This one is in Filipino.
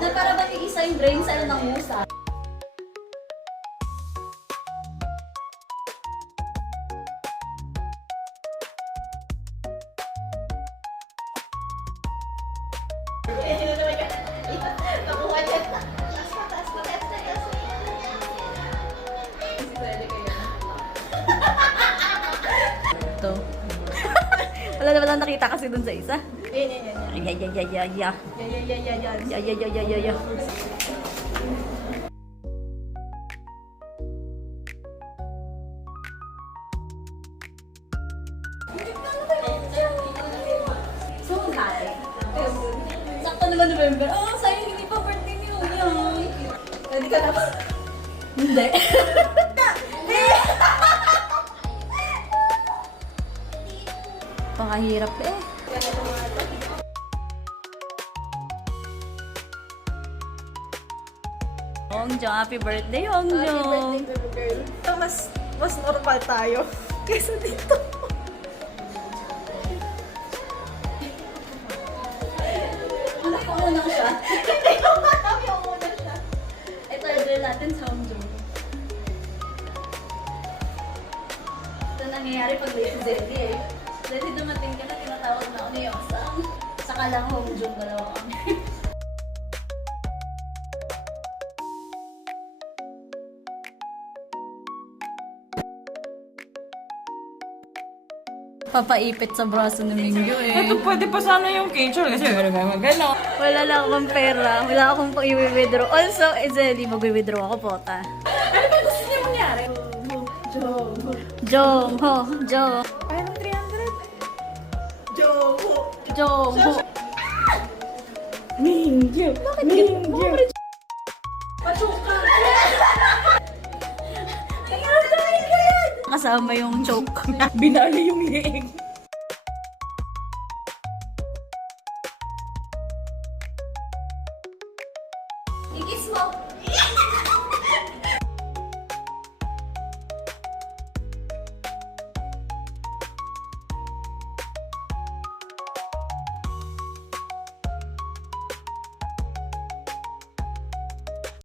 Na para ba isa yung brain cell ng musa? Ito. Wala nakita kasi dun sa isa. Yan. Yeah. So, hati. Sakto naman November. Oh, sayang hindi pa birthday niyo. Pwede ka na ba? Hindi. Pakahirap eh. Hongjong, happy birthday, Hongjong. Girl. Mas normal tayo. Kaysa dito. Anak ko muna siya. Hindi ko matap yung muna siya. Ito, order natin sa Hongjong. Ito nangyayari pag late si Zeddy eh. Zeddy, dumating ka na, tinatawag na ako ni Yosang. Saka lang Hongjong, dalawa kami. Papaipit sa braso ni Mingyo eh. Ito pwede pa sana yung kitchen kasi gano'n. Wala lang akong pera. Wala akong pang i-withdraw. Also, Zeddy, mag-withdraw ako pota. Ano ba gusto niya mangyari? Jong ho, Jong. Parang 300. Jong ho. Mingyo. Bakit Mingyo? Kasama yung choke. Binali yung leeg.